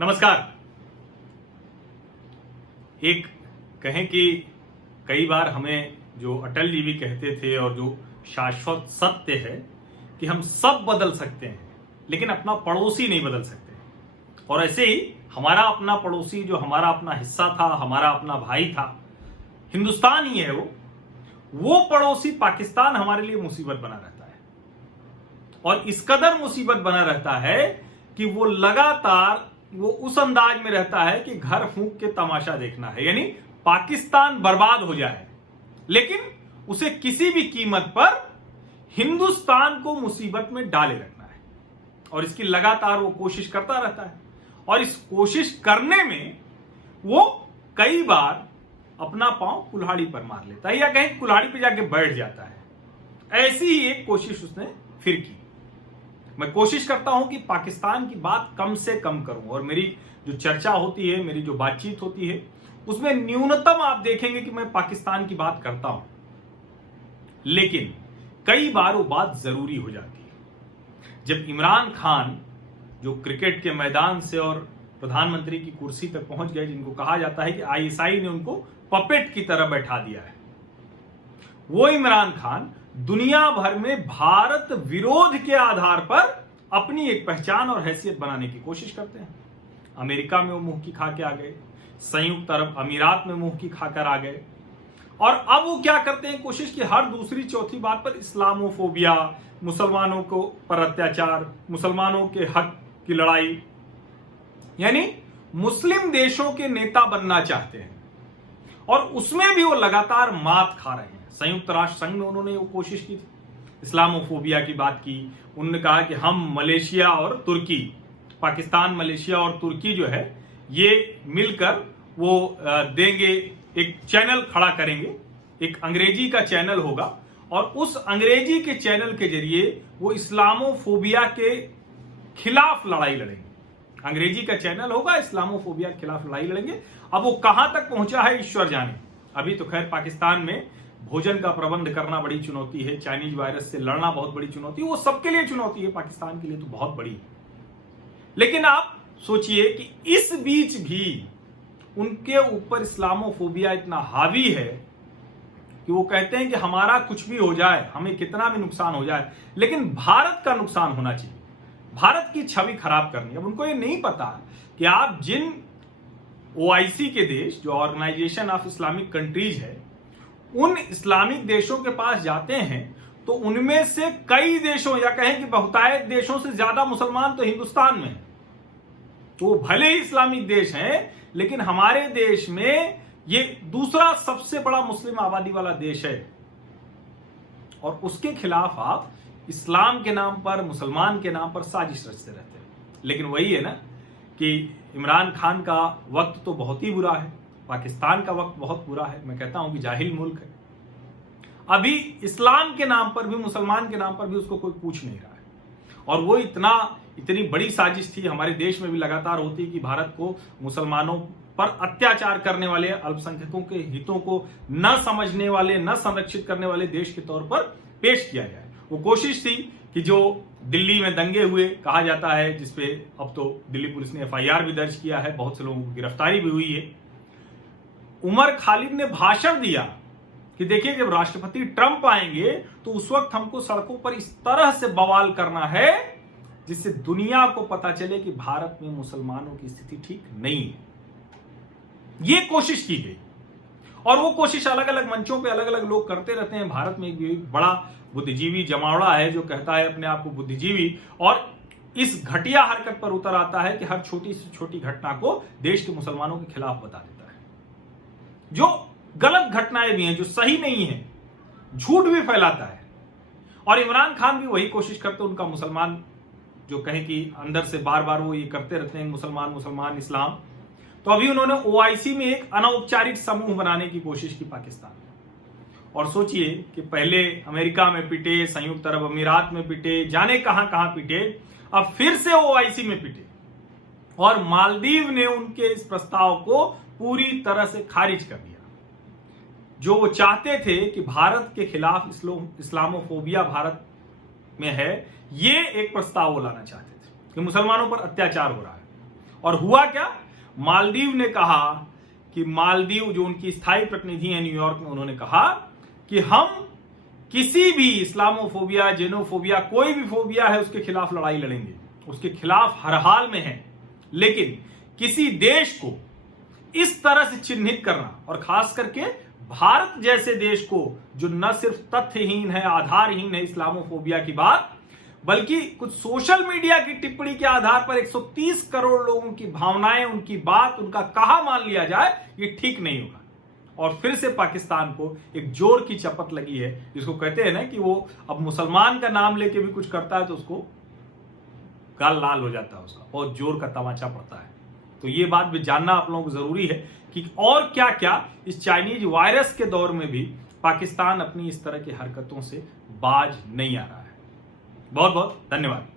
नमस्कार। एक कहें कि कई बार हमें जो अटल जी भी कहते थे और जो शाश्वत सत्य है कि हम सब बदल सकते हैं लेकिन अपना पड़ोसी नहीं बदल सकते। और ऐसे ही हमारा अपना पड़ोसी जो हमारा अपना हिस्सा था, हमारा अपना भाई था, हिंदुस्तान ही है वो पड़ोसी पाकिस्तान हमारे लिए मुसीबत बना रहता है। और इस कदर मुसीबत बना रहता है कि वो लगातार वो उस अंदाज में रहता है कि घर फूंक के तमाशा देखना है, यानी पाकिस्तान बर्बाद हो जाए लेकिन उसे किसी भी कीमत पर हिंदुस्तान को मुसीबत में डाले रखना है। और इसकी लगातार वो कोशिश करता रहता है और इस कोशिश करने में वो कई बार अपना पांव कुल्हाड़ी पर मार लेता है या कहीं कुल्हाड़ी पे जाके बैठ जाता है। ऐसी ही एक कोशिश उसने फिर की। मैं कोशिश करता हूं कि पाकिस्तान की बात कम से कम करूं और मेरी जो चर्चा होती है, मेरी जो बातचीत होती है, उसमें न्यूनतम आप देखेंगे कि मैं पाकिस्तान की बात करता हूं, लेकिन कई बार वो बात जरूरी हो जाती है। जब इमरान खान जो क्रिकेट के मैदान से और प्रधानमंत्री की कुर्सी पर पहुंच गए, जिनको कहा जाता है कि आईएसआई ने उनको पपेट की तरह बैठा दिया है, वो इमरान खान दुनिया भर में भारत विरोध के आधार पर अपनी एक पहचान और हैसियत बनाने की कोशिश करते हैं। अमेरिका में वो मुंह की खा के आ गए, संयुक्त अरब अमीरात में मुंह की खाकर आ गए, और अब वो क्या करते हैं, कोशिश की हर दूसरी चौथी बात पर इस्लामोफोबिया, मुसलमानों को पर अत्याचार, मुसलमानों के हक की लड़ाई, यानी मुस्लिम देशों के नेता बनना चाहते हैं और उसमें भी वो लगातार मात खा रहे हैं। संयुक्त राष्ट्र संघ में उन्होंने वो कोशिश की थी, इस्लामोफोबिया की बात की। उन्होंने कहा कि हम मलेशिया और तुर्की, पाकिस्तान, मलेशिया और तुर्की जो है ये मिलकर वो देंगे, एक चैनल खड़ा करेंगे, एक अंग्रेजी का चैनल होगा और उस अंग्रेजी के चैनल के जरिए वो इस्लामोफोबिया के खिलाफ लड़ाई लड़ेंगे। अंग्रेजी का चैनल होगा, इस्लामोफोबिया के खिलाफ लड़ाई लड़ेंगे। अब वो कहां तक पहुंचा है ईश्वर जाने। अभी तो खैर पाकिस्तान में भोजन का प्रबंध करना बड़ी चुनौती है, चाइनीज वायरस से लड़ना बहुत बड़ी चुनौती है, वो सबके लिए चुनौती है, पाकिस्तान के लिए तो बहुत बड़ी है। लेकिन आप सोचिए कि इस बीच भी उनके ऊपर इस्लामोफोबिया इतना हावी है कि वो कहते हैं कि हमारा कुछ भी हो जाए, हमें कितना भी नुकसान हो जाए, लेकिन भारत का नुकसान होना चाहिए, भारत की छवि खराब करनी। अब उनको ये नहीं पता कि आप जिन ओआईसी के देश, जो ऑर्गेनाइजेशन ऑफ इस्लामिक कंट्रीज है, उन इस्लामिक देशों के पास जाते हैं तो उनमें से कई देशों या कहें कि बहुतायत देशों से ज्यादा मुसलमान तो हिंदुस्तान में, तो भले ही इस्लामिक देश हैं लेकिन हमारे देश में ये दूसरा सबसे बड़ा मुस्लिम आबादी वाला देश है और उसके खिलाफ आप इस्लाम के नाम पर, मुसलमान के नाम पर साजिश रचते रहते हैं। लेकिन वही है ना कि इमरान खान का वक्त तो बहुत ही बुरा है, पाकिस्तान का वक्त बहुत बुरा है। मैं कहता हूं कि जाहिल मुल्क है। अभी इस्लाम के नाम पर भी, मुसलमान के नाम पर भी उसको कोई पूछ नहीं रहा है। और वो इतनी बड़ी साजिश थी, हमारे देश में भी लगातार होती कि भारत को मुसलमानों पर अत्याचार करने वाले, अल्पसंख्यकों के हितों को न समझने वाले, न संरक्षित करने वाले देश के तौर पर पेश किया जाए। वो कोशिश थी कि जो दिल्ली में दंगे हुए कहा जाता है, जिसपे अब तो दिल्ली पुलिस ने एफआईआर भी दर्ज किया है, बहुत से लोगों की गिरफ्तारी भी हुई है। उमर खालिद ने भाषण दिया कि देखिए जब राष्ट्रपति ट्रंप आएंगे तो उस वक्त हमको सड़कों पर इस तरह से बवाल करना है जिससे दुनिया को पता चले कि भारत में मुसलमानों की स्थिति ठीक नहीं है। ये कोशिश की गई और वो कोशिश अलग अलग मंचों पे अलग अलग लोग करते रहते हैं। भारत में एक बड़ा बुद्धिजीवी जमावड़ा है जो कहता है अपने आप को बुद्धिजीवी, और इस घटिया हरकत पर उतर आता है कि हर छोटी से छोटी घटना को देश के मुसलमानों के खिलाफ बता देता है। जो गलत घटनाएं भी हैं, जो सही नहीं है, झूठ भी फैलाता है। और इमरान खान भी वही कोशिश करते हैं, उनका मुसलमान जो कहें कि अंदर से बार बार वो ये करते रहते हैं, मुसलमान मुसलमान इस्लाम। तो अभी उन्होंने ओआईसी में एक अनौपचारिक समूह बनाने की कोशिश की पाकिस्तान में। और सोचिए कि पहले अमेरिका में पिटे, संयुक्त अरब अमीरात में पिटे, जाने कहां कहां पिटे, अब फिर से ओआईसी में पिटे और मालदीव ने उनके इस प्रस्ताव को पूरी तरह से खारिज कर दिया। जो वो चाहते थे कि भारत के खिलाफ इस्लामोफोबिया भारत में है, ये एक प्रस्ताव वो लाना चाहते थे कि मुसलमानों पर अत्याचार हो रहा है और हुआ क्या, मालदीव ने कहा कि मालदीव जो उनकी स्थायी प्रतिनिधि है न्यूयॉर्क में, उन्होंने कहा कि हम किसी भी इस्लामोफोबिया, जेनोफोबिया, कोई भी फोबिया है उसके खिलाफ लड़ाई लड़ेंगे, उसके खिलाफ हर हाल में है। लेकिन किसी देश को इस तरह से चिन्हित करना, और खास करके भारत जैसे देश को जो न सिर्फ तथ्यहीन है, आधारहीन है इस्लामोफोबिया की बात, बल्कि कुछ सोशल मीडिया की टिप्पणी के आधार पर 130 करोड़ लोगों की भावनाएं, उनकी बात, उनका कहा मान लिया जाए, ये ठीक नहीं होगा। और फिर से पाकिस्तान को एक जोर की चपत लगी है, जिसको कहते हैं ना कि वो अब मुसलमान का नाम लेके भी कुछ करता है तो उसको गाल लाल हो जाता है, उसका बहुत जोर का तमाचा पड़ता है। तो ये बात भी जानना आप लोगों को जरूरी है कि और क्या क्या इस चाइनीज वायरस के दौर में भी पाकिस्तान अपनी इस तरह की हरकतों से बाज नहीं आ रहा है। बहुत बहुत धन्यवाद।